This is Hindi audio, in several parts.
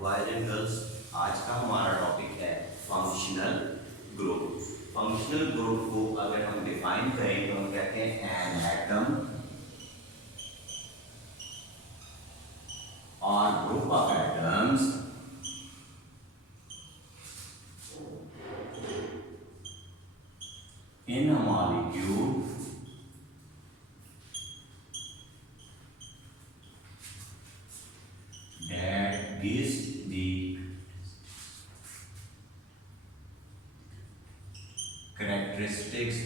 बॉयज एंड गर्ल्स, आज का हमारा टॉपिक है फंक्शनल ग्रुप। फंक्शनल ग्रुप को अगर हम डिफाइन करें तो हम कहते हैं एन एटम और group of atoms in a molecule that gives the characteristics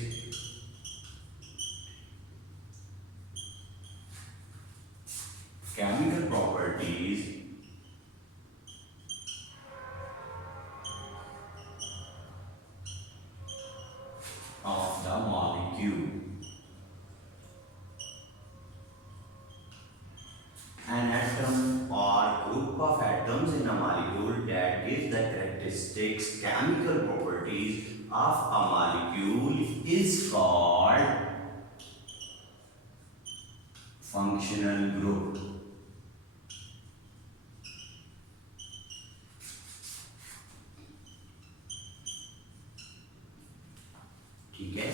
chemical properties of the molecule. An atom or group of atoms in a molecule that gives the characteristics chemical properties of a molecule is called functional group. ठीक है,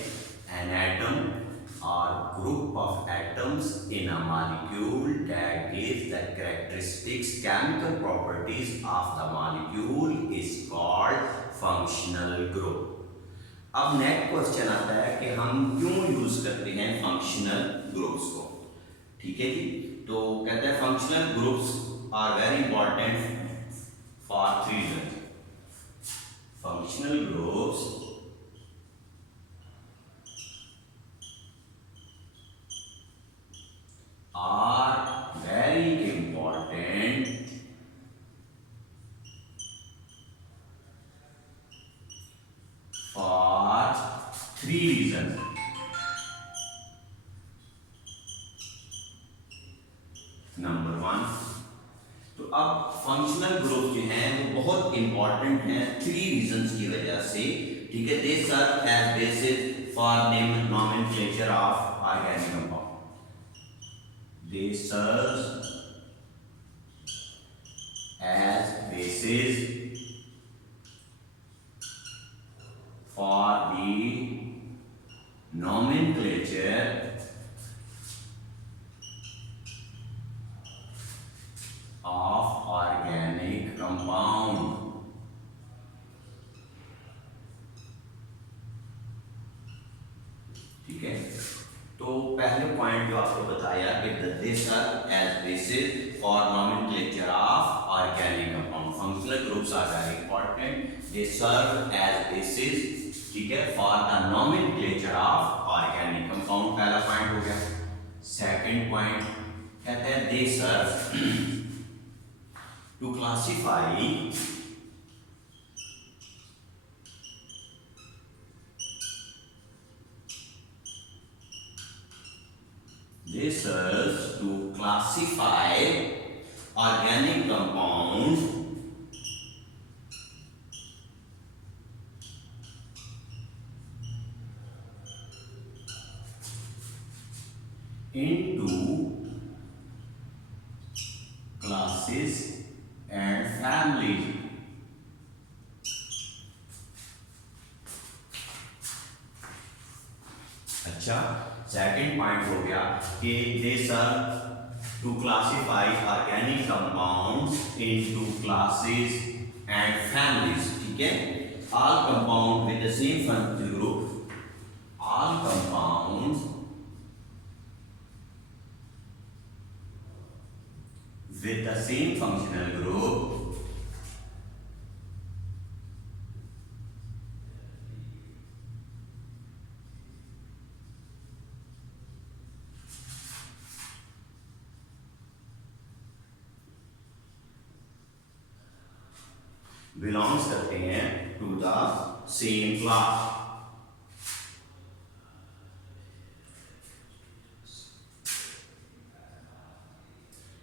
an atom or group of atoms in a molecule that gives the characteristics chemical properties of the molecule is called functional group. अब नेक्स्ट क्वेश्चन आता है कि हम क्यों यूज करते हैं फंक्शनल ग्रुप्स को। ठीक है जी, तो कहते हैं functional groups are very important for three reasons. फंक्शनल ग्रुप्स are very important for three reasons. Number one, तो अब फंक्शनल ग्रुप जो हैं वो बहुत इंपॉर्टेंट हैं थ्री रीजंस की वजह से। ठीक है, they serve as basis for nomenclature of organic compound. They serve as basis for the nomenclature of organic compound. ठीक है, तो पहले पॉइंट जो आपको बताया कि they serve as basis for nomenclature of organic compound. Functional groups are very important, they serve as basis, ठीक है, for the nomenclature of organic compound. पहला पॉइंट हो गया। सेकंड पॉइंट कहते हैं they serve to classify They serve to classify organic compounds into classes and families. अच्छा, सेकंड पॉइंट हो गया कि they serve to classify organic compounds into classes and families. ठीक है, all compound with the same functional group, all compounds with the same functional group belongs करते हैं टू द सेम क्लास।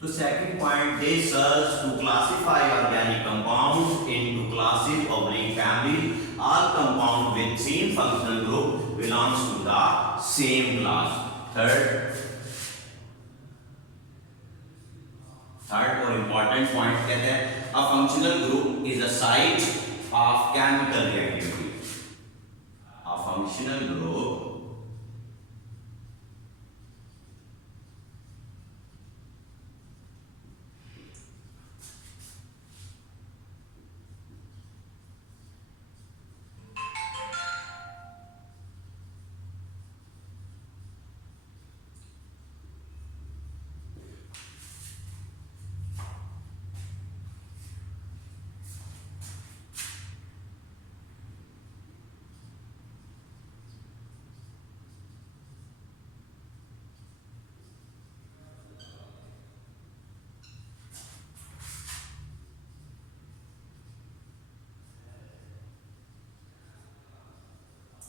तो second point, they serve to classify organic compounds into classes और families. All compound with same functional group belongs to the same class. Third third और इंपॉर्टेंट पॉइंट कहते हैं a functional group is a site of chemical reactivity. A functional group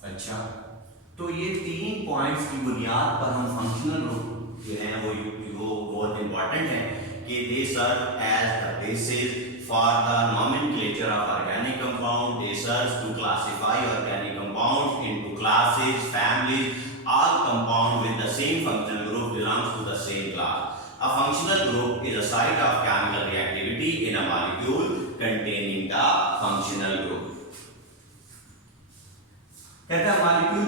अच्छा, तो ये 3 पॉइंट्स की बुनियाद पर हम फंक्शनल ग्रुप जो है वो बहुत इंपॉर्टेंट है कि they serve as the basis for the nomenclature of organic compound. They serve to classify organic compounds into classes, families. All compound with the same functional group belongs to the same class. A functional group is a site of chemical reactivity in a molecule containing the functional group. कहता है molecule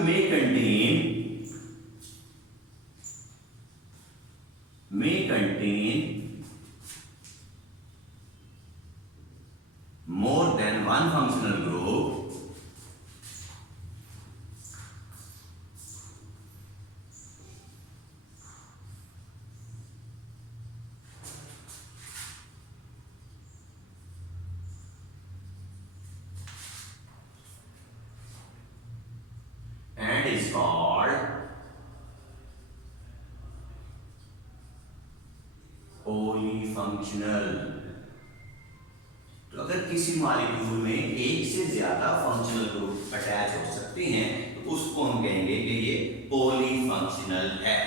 may contain more than one functional group and is called polyfunctional। तो अगर किसी मॉलिक्यूल में एक से ज्यादा फंक्शनल ग्रुप अटैच हो सकते हैं तो उसको हम कहेंगे कि ये पॉलीफंक्शनल है।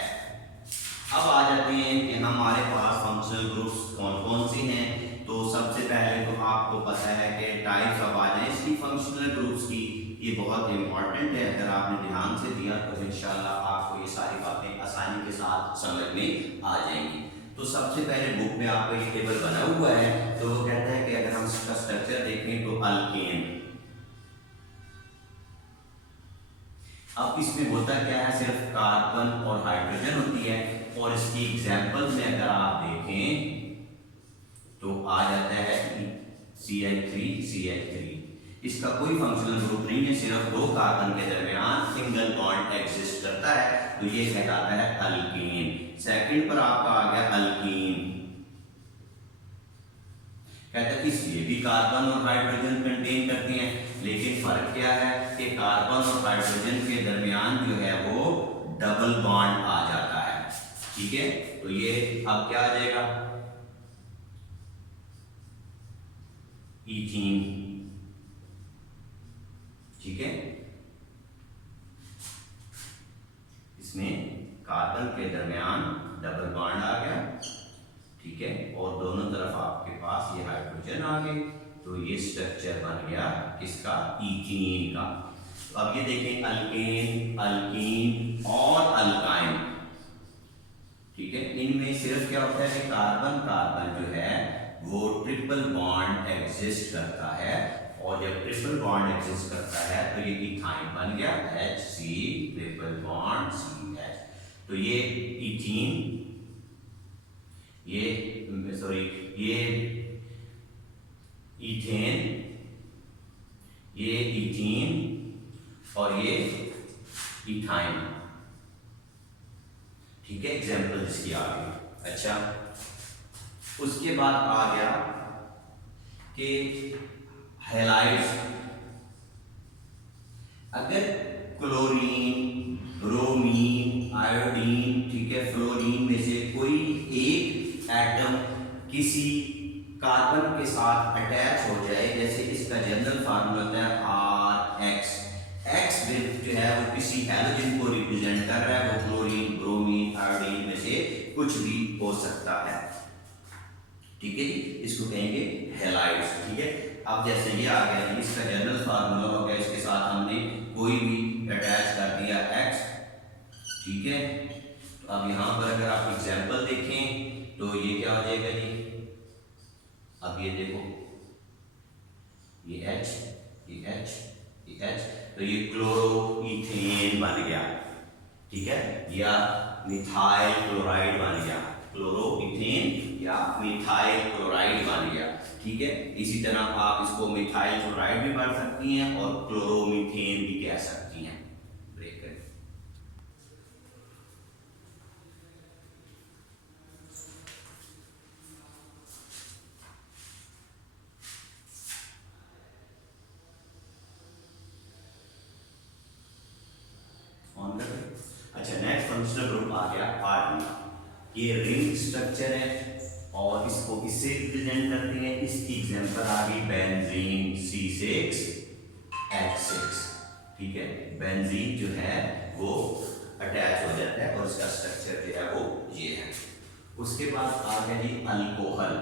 अब आ जाते हैं कि हमारे पास फंक्शनल ग्रुप्स कौन कौन से हैं। तो सबसे पहले तो आपको पता है कि टाइप्स अब आ जाए इसकी फंक्शनल ग्रुप्स की। ये बहुत इंपॉर्टेंट है, अगर आपने ध्यान से दिया तो इंशाल्लाह आपको ये सारी बातें आसानी के साथ समझ में आ जाएंगी। तो सबसे पहले बुक में आपको ये टेबल बना हुआ है, तो वो कहता है कि अगर हम इसका स्ट्रक्चर देखें तो अल्केन। अब इसमें होता क्या है, सिर्फ कार्बन और हाइड्रोजन होती है। और इसकी एग्जांपल में अगर आप देखें तो आ जाता है CH3CH3। इसका कोई फंक्शनल ग्रुप नहीं है, सिर्फ दो कार्बन के दरमियान सिंगल बॉन्ड एग्जिस्ट करता है, तो ये कहलाता है अल्कीन। सेकंड पर आपका आ गया अल्कीन। कहता है कि ये भी कार्बन और हाइड्रोजन कंटेन करते हैं, लेकिन फर्क क्या है कि कार्बन और हाइड्रोजन के दरमियान जो है वो डबल बॉन्ड आ जाता है। ठीक है, तो ये अब क्या आ जाएगा, ईथीन। ठीक है, इसमें कार्बन के दरमियान डबल बॉन्ड आ गया। ठीक है, और दोनों तरफ आपके पास ये हाइड्रोजन आ गए, तो ये स्ट्रक्चर बन गया किसका, ईथीन का। तो अब ये देखें अल्केन, अल्कीन और अल्काइन। ठीक है, इनमें सिर्फ क्या होता है कि कार्बन कार्बन जो है वो ट्रिपल बॉन्ड एग्जिस्ट करता है, और जब ट्रिपल बॉन्ड एग्जिस्ट करता है तो ये इथाइन बन गया HC ट्रिपल बॉन्ड CH। तो ये इथीन, ये इथेन, ये इथीन और ये इथाइन। ठीक है, एग्जाम्पल इसकी आ गई। अच्छा, उसके बाद आ गया कि हैलाइड्स। अगर क्लोरीन, ब्रोमीन, आयोडीन, ठीक है, फ्लोरीन में से कोई एक एटम किसी कार्बन के साथ अटैच हो जाए, जैसे इसका जनरल फार्मूला होता है RX। X जो है वो किसी हैलोजन को रिप्रेजेंट कर रहा है, वो क्लोरीन, ब्रोमीन, आयोडीन में से कुछ भी हो सकता है। ठीक है जी, इसको कहेंगे हैलाइड्स। ठीक है, अब जैसे ये आ गया, इसका जनरल फार्मूला हो गया, इसके साथ हमने कोई भी अटैच कर दिया X। ठीक है, तो अब यहाँ पर अगर आप एग्जाम्पल देखें तो ये क्या हो जाएगा जी, अब ये देखो, ये H, ये H, ये H, तो ये क्लोरोइथेन बन गया, ठीक है, या मिथाइल क्लोराइड बन गया, क्लोरोइथेन या मिथाइल क्लोराइड बन गया, ठीक है। इसी तरह आप इसको मिथाइल क्लोराइड भी पढ़ सकती हैं और क्लोरोमीथेन भी कह सकती हैं। ब्रेक करें। ऑन कर। अच्छा, नेक्स्ट फंक्शनल ग्रुप आ गया आरडी। ये रिंग स्ट्रक्चर है और इसको इससे रिप्रेजेंट करते हैं। इसकी एग्जांपल आ गई बेंजीन C6H6, ठीक है। बेंजीन जो है वो अटैच हो जाता है और उसका स्ट्रक्चर जो है वो ये है। उसके बाद आ गया जी अल्कोहल।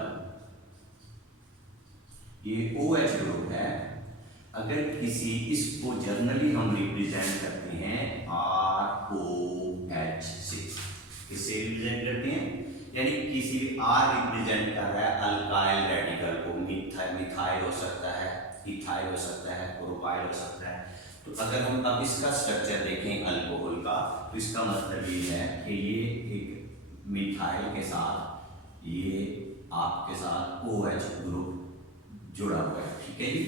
ये OH ग्रुप है। अगर किसी, इसको जनरली हम रिप्रेजेंट करते हैं ROH6, इससे रिप्रेजेंट करते हैं, यानी किसी R रिप्रेजेंट कर रहा है अल्काइल रेडिकल को। मिथाइल हो सकता है, इथाइल हो सकता है, प्रोपाइल हो सकता है। तो अगर हम अब इसका स्ट्रक्चर देखें अल्कोहल का, तो इसका मतलब ये है कि ये एक मिथाइल के साथ, ये आपके साथ OH ग्रुप जुड़ा हुआ है, ठीक है जी।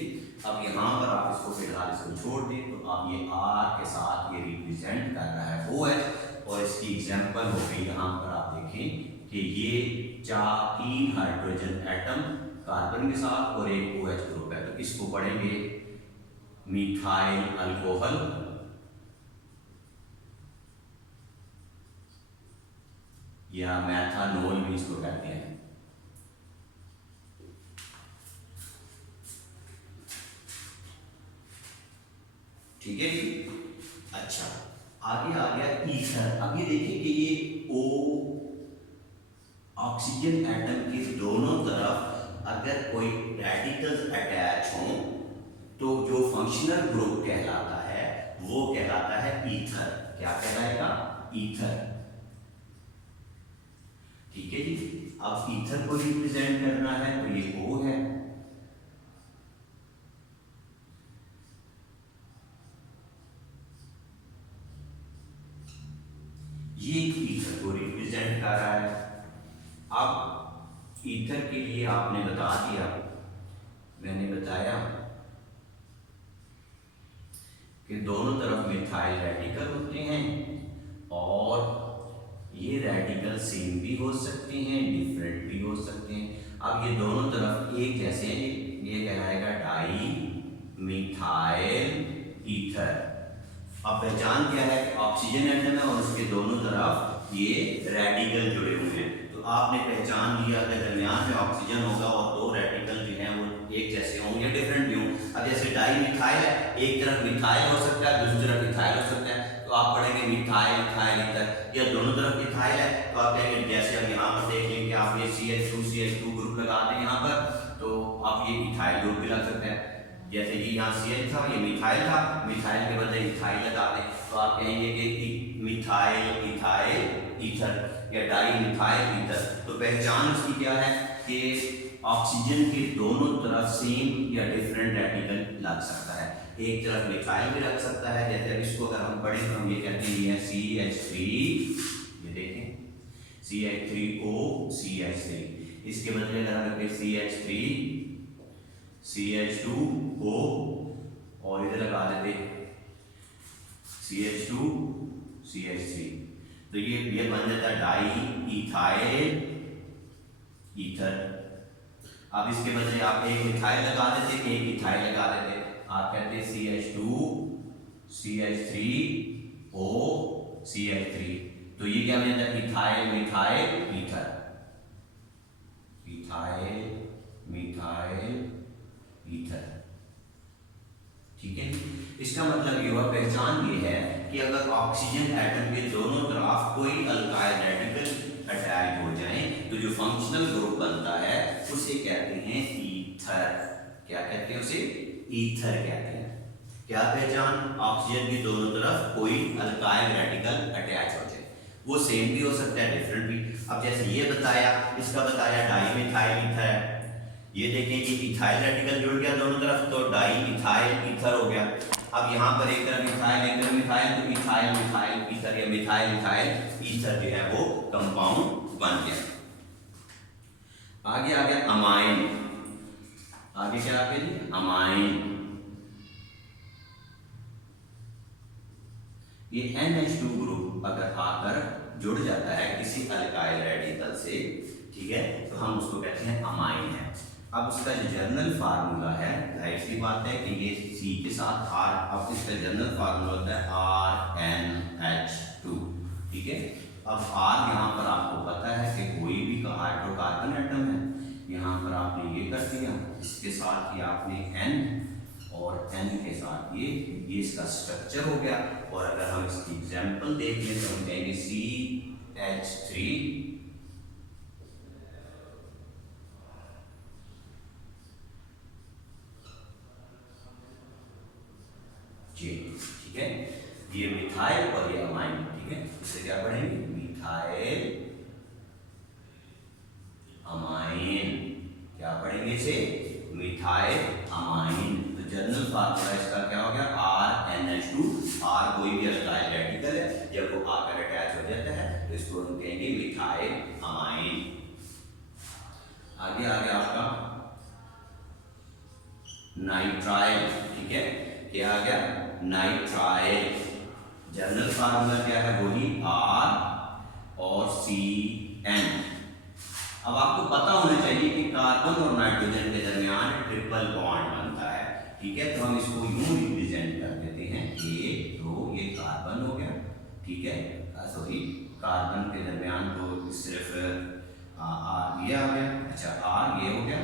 अब यहाँ पर आप इसको फिलहाल इसको छोड़ दें, तो अब ये R के साथ ये रिप्रेजेंट कर रहा है OH, और इसकी एग्जांपल हो गई यहाँ पर आप देखें कि ये 3 हाइड्रोजन एटम कार्बन के साथ और एक OH ग्रुप है। तो इसको पढ़ेंगे मिथाइल अल्कोहल या मेथानॉल भी इसको कहते हैं। ठीक है जी। अच्छा, आगे आ गया ईथर। अब ये देखिए कि ये O ऑक्सीजन एटम के दोनों तरफ अगर कोई रेडिकल्स अटैच हों तो जो फंक्शनल ग्रुप कहलाता है वो कहलाता है ईथर। क्या कहलाएगा? ईथर, ठीक है जी। अब ईथर को रिप्रेजेंट करना है तो ये O है, ये ईथर को रिप्रेजेंट कर रहा है। अब ईथर के लिए आपने बता दिया, मैंने बताया कि दोनों तरफ मिथाइल रेडिकल होते हैं और ये रेडिकल सेम भी हो सकते हैं, डिफरेंट भी हो सकते हैं। अब ये दोनों तरफ एक जैसे हैं, ये कहलाएगा डाई मिथाइल ईथर। अब पहचान क्या है? ऑक्सीजन एटम है और उसके दोनों तरफ ये रेडिकल जुड़े हुए हैं। तो आपने पहचान लिया कि दरमियान में ऑक्सीजन होगा और दो रेडिकल जो हैं वो एक जैसे होंगे या डिफरेंट भी हों। अब जैसे डाई मिथाइल है, एक तरफ मिथाइल हो सकता है, दूसरी तरफ इथाइल हो सकता है, तो आप पढ़ेंगे मिथाइल इथाइल ईथर। या दोनों तरफ इथाइल है तो आप कहेंगे, जैसे हम यहाँ पर देख लेंगे कि आप ये CH2 ग्रुप लगाते हैं यहाँ पर, तो आप ये इथाइल ग्रुप भी लग सकते हैं। जैसे कि यहाँ CH था, ये मिथाइल था, मिथाइल के बदले इथाइल लगा दें तो आप कहेंगे कि मिथाइल इथाइल ईथर या डाई मिथाइल ईथर। तो पहचान उसकी क्या है कि ऑक्सीजन के दोनों तरफ सेम या डिफरेंट रेडिकल लग सकता है। एक तरफ मिथाइल भी लग सकता है, जैसे इसको अगर हम पढ़ें तो हम ये कहते हैं ये CH3, ये देखें CH3O CH3। इसके बदले अगर हम रखें CH3 CH2O और इधर लगा देते CH2 CH3, तो ये बन जाता है डाई इथाइल ईथर। अब इसके बदले आप एक मिथाइल लगा देते, एक इथाइल लगा देते, आप कहते CH2 CH3O CH3, तो ये क्या बन जाता है? Ethyl methyl ether, ethyl methyl ether, ठीक है। इसका मतलब ये हुआ, पहचान ये है कि अगर ऑक्सीजन एटम के दोनों तरफ कोई अल्काइल रेडिकल अटैच हो जाए तो जो फंक्शनल ग्रुप बनता है उसे कहते हैं ईथर। क्या कहते हैं उसे? ईथर कहते हैं। क्या पहचान? ऑक्सीजन की दोनों तरफ कोई अल्काइल रेडिकल अटैच हो जाए, वो सेम भी हो सकता है, डिफरेंट भी। अब जैसे ये बताया, इसका बताया डाई मिथाइल ईथर है, ये देखें कि इथाइल रेडिकल जुड़ गया दोनों तरफ, तो डाई इथाइल ईथर हो गया। अब यहाँ पर एक तरफ इथाइल एक तरफ मिथाइल, तो इथाइल मिथाइल ईथर या मिथाइल इथाइल ईथर जो है वो कंपाउंड बन गया। आगे आ गया अमाइन। आगे क्या आ गया जी? अमाइन। ये NH2 ग्रुप अगर आकर जुड़ जाता है किसी अल्काइल रेडिकल से, ठीक है, तो हम उसको कहते हैं अमाइन है। अब उसका जो जर्नल फार्मूला है, जाहिर सी बात है कि ये C के साथ R, अब इसका जर्नल फार्मूला होता है RNH2, ठीक है। अब R यहाँ पर आपको पता है कि कोई भी हाइड्रोकार्बन एटम है, यहाँ पर आपने ये कर दिया, इसके साथ ही आपने N और N के साथ ये इसका स्ट्रक्चर हो गया। और अगर हम इसकी एग्जाम्पल देख लें तो हम कहेंगे CH3 ठीक है, ये मिथाइल और ये अमाइन, ठीक है। इससे क्या पढ़ेंगे? Methyl amine. क्या पढ़ेंगे इसे? Methyl amine. तो जर्नल फार्मूला इसका क्या हो गया? RNH2। R कोई भी अल्काइल रेडिकल है, जब वो आकर अटैच हो जाता है तो इसको हम कहेंगे मिथाइल अमाइन। आगे आ गया आपका नाइट्राइल, ठीक है। क्या आ गया? नाइट्राइल। जर्नल फार्मूला क्या है? वही R और CN। अब आपको पता होना चाहिए कि कार्बन और नाइट्रोजन के दरमियान ट्रिपल बॉन्ड बनता है, ठीक है। तो हम इसको यूं रिप्रेजेंट कर देते हैं, एक दो, ये कार्बन हो गया, ठीक है, सॉरी कार्बन के दरमियान तो सिर्फ ये आ गया, अच्छा R ये हो गया,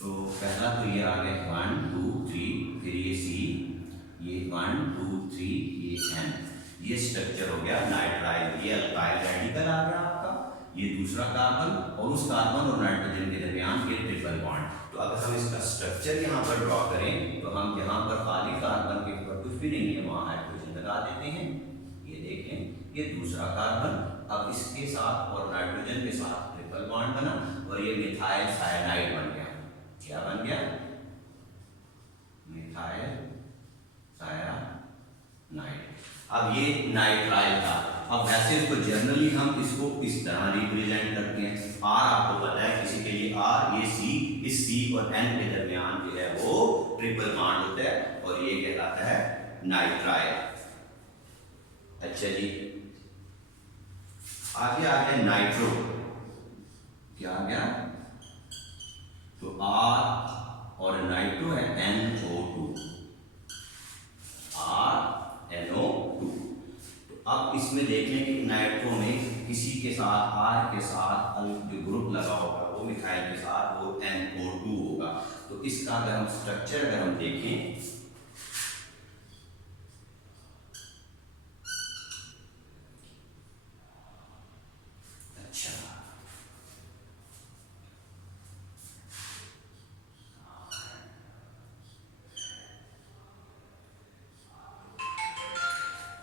तो पहला तो ये आ गया 1 2 3, फिर ये C, ये 1 2 3, ये N, ये स्ट्रक्चर हो गया नाइट्राइल। ये अल्काइल रेडिकल आ गया आपका, ये दूसरा कार्बन, और उस कार्बन और नाइट्रोजन के दरमियान ये ट्रिपल बॉन्ड। तो अगर हम इसका स्ट्रक्चर यहाँ पर ड्रॉ करें तो हम यहाँ पर खाली कार्बन के ऊपर कुछ भी नहीं है, वहाँ हाइड्रोजन लगा देते हैं। ये देखें, ये दूसरा कार्बन, अब इसके साथ और नाइट्रोजन के साथ ट्रिपल बॉन्ड बना और ये मिथाइल साइनाइड बन गया। क्या बन गया? Methyl cyanide. अब ये नाइट्राइल था। अब वैसे इसको जनरली हम इसको इस तरह रिप्रेजेंट करते हैं। R आपको पता है किसी के लिए R, ये C, इस C और N के दरमियान जो है वो ट्रिपल बॉन्ड होता है और ये कहलाता है नाइट्राइल। अच्छा जी, आगे आ गया नाइट्रो। क्या आ गया? तो R और नाइट्रो है NO2, RNO2। तो अब इसमें देख लें कि नाइट्रो में किसी के साथ R के साथ जो ग्रुप लगा होगा वो मिथाइल के साथ वो NO2 होगा। तो इसका अगर हम स्ट्रक्चर अगर हम देखें,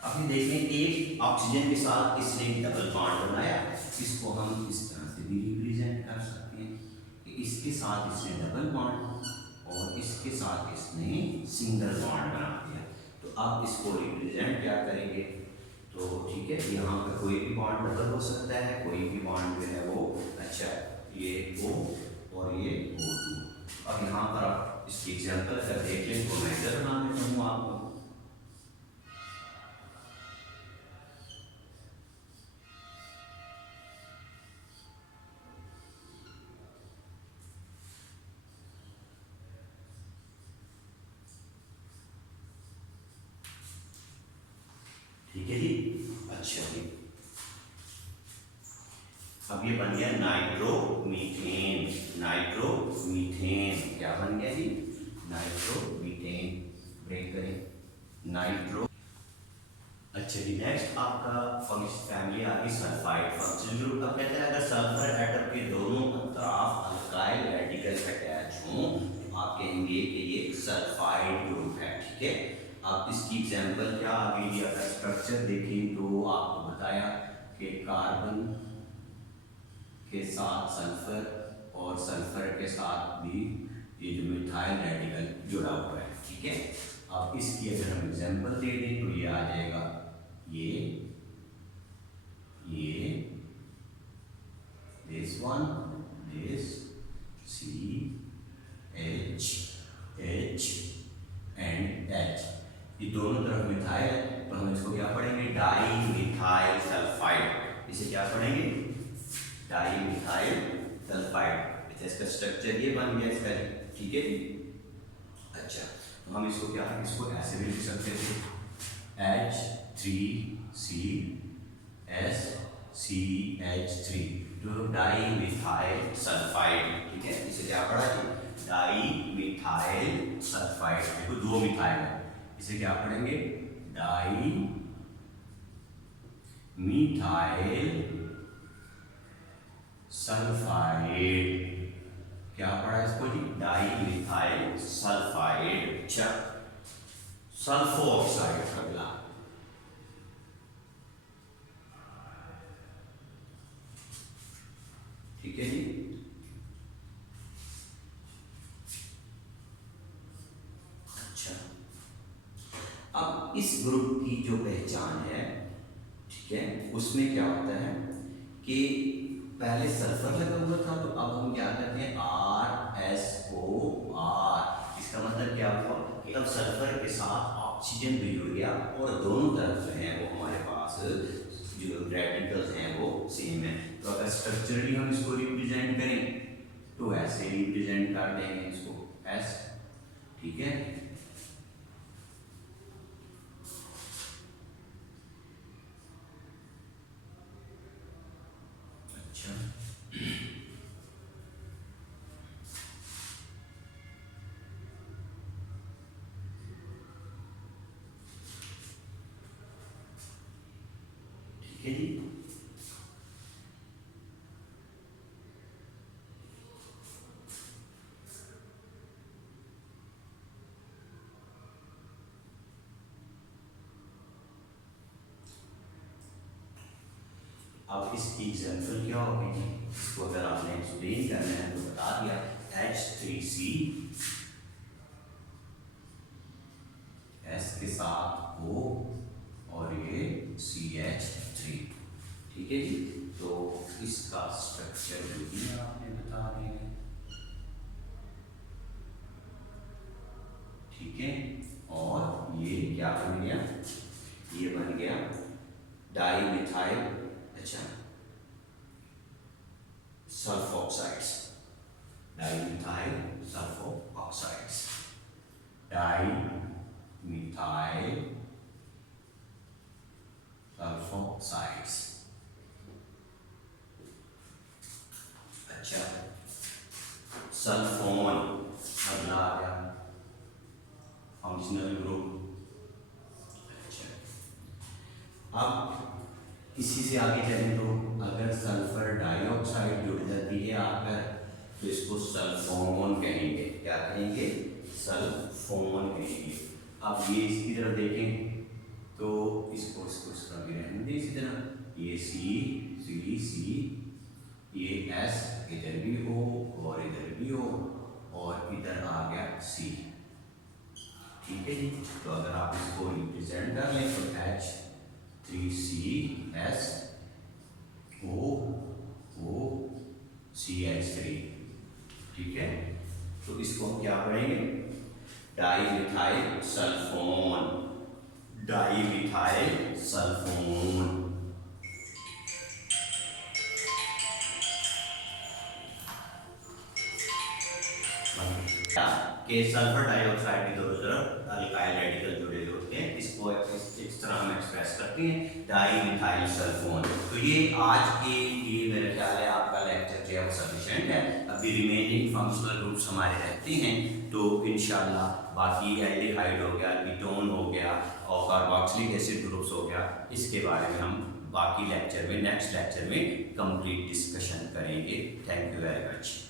अभी देखें एक ऑक्सीजन के साथ इसने डबल बॉन्ड बनाया, इसको हम इस तरह से भी रिप्रेजेंट कर सकते हैं कि इसके साथ इसने डबल बॉन्ड और इसके साथ इसने सिंगल बॉन्ड बना दिया। तो अब इसको रिप्रेजेंट क्या करेंगे? तो ठीक है, यहाँ पर कोई भी बॉन्ड डबल हो सकता है, कोई भी बॉन्ड जो है वो, अच्छा ये O और ये O2। अब यहाँ पर आप इसकी एग्जाम्पल अगर देख लें तो मैं इधर बना देता हूँ आपको। ठीक है जी, अच्छा जी। अब ये बन गया नाइट्रोमीथेन। नाइट्रोमीथेन क्या बन गया जी? नाइट्रोमीथेन। ब्रेक करें, नाइट्रो। अच्छा जी, नेक्स्ट आपका फैमिली आ गई सल्फाइड फंक्शनल ग्रुप। अब कहते हैं अगर सल्फर एटम के दोनों तरफ अल्काइल रेडिकल अटैच हों तो आप कहेंगे कि ये सल्फाइड ग्रुप है, ठीक है। अब इसकी एग्जांपल क्या आ गई? अगर स्ट्रक्चर देखें तो आपको बताया कि कार्बन के साथ सल्फर और सल्फर के साथ भी ये जो मिथाइल रेडिकल जुड़ा हुआ है, ठीक है। अब इसकी अगर हम एग्जांपल दे दें तो ये आ जाएगा ये this one, this CH and H, ये दोनों तरफ मिथाइल है, तो हम इसको क्या पढ़ेंगे, डाई मिथाइल सल्फाइड। इसे क्या पढ़ेंगे, डाई मिथाइल सल्फाइड। इसका स्ट्रक्चर ये बन गया इसका, ठीक है। अच्छा, तो हम इसको क्या, इसको ऐसे भी लिख सकते थे, H3CSCH3, जो डाई मिथाइल सल्फाइड, ठीक है। इसे क्या पढ़ा जी, डाई मिथाइल सल्फाइड। देखो दो मिथाइल है, इसे क्या पढ़ेंगे, डाई मिथाइल सल्फाइड। क्या पढ़ा इसको जी, डाई मिथाइल सल्फाइड। अच्छा, सल्फो ऑक्साइड अगला, ठीक है जी। अच्छा, अब इस ग्रुप की जो पहचान है, ठीक है, उसमें क्या होता है कि पहले सल्फर लगा हुआ था, तो अब हम क्या करते हैं, RSOR। इसका मतलब क्या हुआ कि अब सल्फर के साथ ऑक्सीजन भी जुड़ गया और दोनों तरफ जो है वो हमारे पास जो रेडिकल्स हैं वो सेम है। तो अगर स्ट्रक्चरली हम इसको रिप्रेजेंट करें तो ऐसे रिप्रेजेंट कर देंगे इसको S, ठीक है। अच्छा, ठीक है जी। अब इसकी एग्जाम्पल क्या होगी, इसको अगर आपने एक्सप्लेन करना है तो बता दिया, H3C S के साथ O और ये CH3, ठीक है जी। तो इसका स्ट्रक्चर जो भी आपने बता दिया, ठीक है। और ये क्या बन गया, ये बन गया डाई मिथाइल, अच्छा, सल्फोक्साइड्स, डाई मिथाइल सल्फोक्साइड्स, डाई मिथाइल सल्फोक्साइड्स। अच्छा, सल्फोन अगला आ गया, फंक्शनल ग्रुप। अच्छा, अब इसी से आगे चलें तो अगर सल्फर डाइऑक्साइड जुड़ जाती है आकर तो इसको सल्फोन कहेंगे। क्या कहेंगे, सल्फोन कहेंगे। अब ये इसकी तरफ देखें तो इसको इसको इस तरह भी रहने दें, इसी तरह ये C, ये S इधर भी हो और इधर भी हो और इधर आ गया C, ठीक है जी। तो अगर आप इसको रिप्रेजेंट कर लें तो H3CS O CH3, ठीक है। तो इसको हम क्या पढ़ेंगे, di methyl sulphone, di methyl sulphone. के सल्फर डाइऑक्साइड की दोनों तरफ अल्काइल रेडिकल जुड़े होते हैं, इसको इस तरह हम एक्सप्रेस करते हैं, डाई मिथाइल सल्फोन। तो ये आज के लिए मेरा ख्याल है आपका लेक्चर जो है वो सफिशिएंट है। अभी रिमेनिंग फंक्शनल ग्रुप्स हमारे रहते हैं, तो इंशाल्लाह बाकी एल्डिहाइड हो गया, कीटोन हो गया और कार्बोक्सिलिक एसिड ग्रुप्स हो गया, इसके बारे में हम बाकी लेक्चर में, नेक्स्ट लेक्चर में कंप्लीट डिस्कशन करेंगे। Thank you very much.